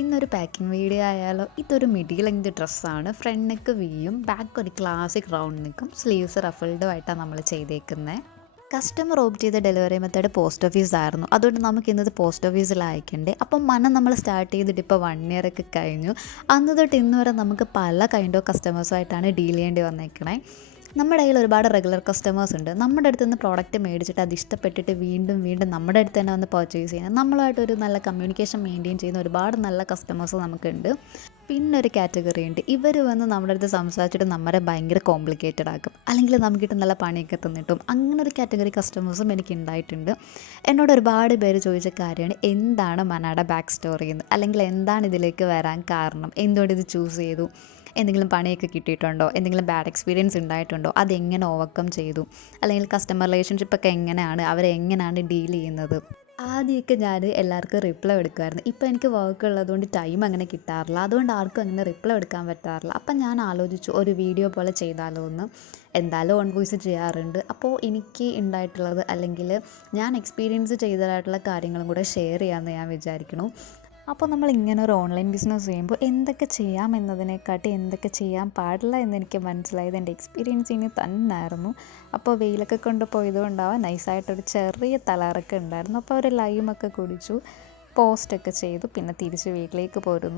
ഇന്നൊരു packing video ആയാലോ. ഇതൊരു മിഡി ലെങ്ത് ഡ്രസ്സാണ്. ഫ്രണ്ട് നെക്ക് വീയും ബാക്ക് ഒരു ക്ലാസിക് റൗണ്ട് നെക്കും സ്ലീവ്സ് റഫിൾഡുമായിട്ടാണ് നമ്മൾ ചെയ്തേക്കുന്നത്. കസ്റ്റമർ ഓപ്റ്റ് ചെയ്ത ഡെലിവറി മെത്തേഡ് പോസ്റ്റ് ഓഫീസ് ആയിരുന്നു. അതുകൊണ്ട് നമുക്ക് ഇന്നത് പോസ്റ്റ് ഓഫീസിൽ അയക്കണ്ടേ. അപ്പം നമ്മൾ സ്റ്റാർട്ട് ചെയ്തിട്ട് ഇപ്പോൾ 1 ഇയർ ഒക്കെ കഴിഞ്ഞു. അന്ന് തൊട്ട് ഇന്ന് വരെ നമുക്ക് പല കൈൻഡ് ഓഫ് കസ്റ്റമേഴ്സുമായിട്ടാണ് ഡീൽ ചെയ്യേണ്ടി വന്നേക്കണേ. നമ്മുടെ കയ്യിൽ ഒരുപാട് റെഗുലർ കസ്റ്റമേഴ്സ് ഉണ്ട്. നമ്മുടെ അടുത്ത് നിന്ന് പ്രോഡക്റ്റ് മേടിച്ചിട്ട് അത് ഇഷ്ടപ്പെട്ടിട്ട് വീണ്ടും വീണ്ടും നമ്മുടെ അടുത്ത് തന്നെ വന്ന് പർച്ചേസ് ചെയ്യുന്നത്, നമ്മളുമായിട്ടൊരു നല്ല കമ്മ്യൂണിക്കേഷൻ മെയിൻറ്റെയിൻ ചെയ്യുന്ന ഒരുപാട് നല്ല കസ്റ്റമേഴ്സ് നമുക്കുണ്ട്. പിന്നെ ഒരു കാറ്റഗറി ഉണ്ട്, ഇവർ വന്ന് നമ്മുടെ അടുത്ത് സംസാരിച്ചിട്ട് നമ്മളെ ഭയങ്കര കോംപ്ലിക്കേറ്റഡ് ആക്കും, അല്ലെങ്കിൽ നമുക്കിട്ട് നല്ല പണിയൊക്കെ തന്നിട്ടും. അങ്ങനെ ഒരു കാറ്റഗറി കസ്റ്റമേഴ്സും എനിക്ക് ഉണ്ടായിട്ടുണ്ട്. എന്നോട് ഒരുപാട് പേര് ചോദിച്ച കാര്യമാണ് എന്താണ് മനാടെ ബാക്ക് സ്റ്റോറി എന്ന്, അല്ലെങ്കിൽ എന്താണ് ഇതിലേക്ക് വരാൻ കാരണം, എന്തുകൊണ്ട് ഇത് ചൂസ് ചെയ്തു, എന്തെങ്കിലും പണിയൊക്കെ കിട്ടിയിട്ടുണ്ടോ, എന്തെങ്കിലും ബാഡ് എക്സ്പീരിയൻസ് ഉണ്ടായിട്ടുണ്ടോ, അതെങ്ങനെ ഓവർകം ചെയ്തു, അല്ലെങ്കിൽ കസ്റ്റമർ റിലേഷൻഷിപ്പൊക്കെ എങ്ങനെയാണ്, അവരെങ്ങനെയാണ് ഡീൽ ചെയ്യുന്നത്. ആദ്യമൊക്കെ ഞാൻ എല്ലാവർക്കും റിപ്ലൈ എടുക്കുമായിരുന്നു. ഇപ്പോൾ എനിക്ക് വർക്ക് ഉള്ളതുകൊണ്ട് ടൈം അങ്ങനെ കിട്ടാറില്ല, അതുകൊണ്ട് ആർക്കും അങ്ങനെ റിപ്ലൈ എടുക്കാൻ പറ്റാറില്ല. അപ്പം ഞാൻ ആലോചിച്ചു ഒരു വീഡിയോ പോലെ ചെയ്താലോ എന്ന്. എന്തായാലും ഓൺ വോയിസ് ചെയ്യാറുണ്ട്. അപ്പോൾ എനിക്ക് ഉണ്ടായിട്ടുള്ളത്, അല്ലെങ്കിൽ ഞാൻ എക്സ്പീരിയൻസ് ചെയ്തതായിട്ടുള്ള കാര്യങ്ങളും കൂടെ ഷെയർ ചെയ്യാമെന്ന് ഞാൻ വിചാരിക്കുന്നു. അപ്പോൾ നമ്മൾ ഇങ്ങനെ ഒരു ഓൺലൈൻ ബിസിനസ് ചെയ്യുമ്പോൾ എന്തൊക്കെ ചെയ്യാം എന്നതിനെക്കാട്ടി എന്തൊക്കെ ചെയ്യാൻ പാടില്ല എന്നെനിക്ക് മനസ്സിലായത് എൻ്റെ എക്സ്പീരിയൻസിന് തന്നെയായിരുന്നു. അപ്പോൾ വെയിലൊക്കെ കൊണ്ട് പോയതുകൊണ്ടാവാം നൈസായിട്ടൊരു ചെറിയ തലകറക്കം ഉണ്ടായിരുന്നു. അപ്പോൾ ഒരു ലൈമൊക്കെ കുടിച്ചു, പോസ്റ്റൊക്കെ ചെയ്തു, പിന്നെ തിരിച്ച് വീട്ടിലേക്ക് പോരുന്നു.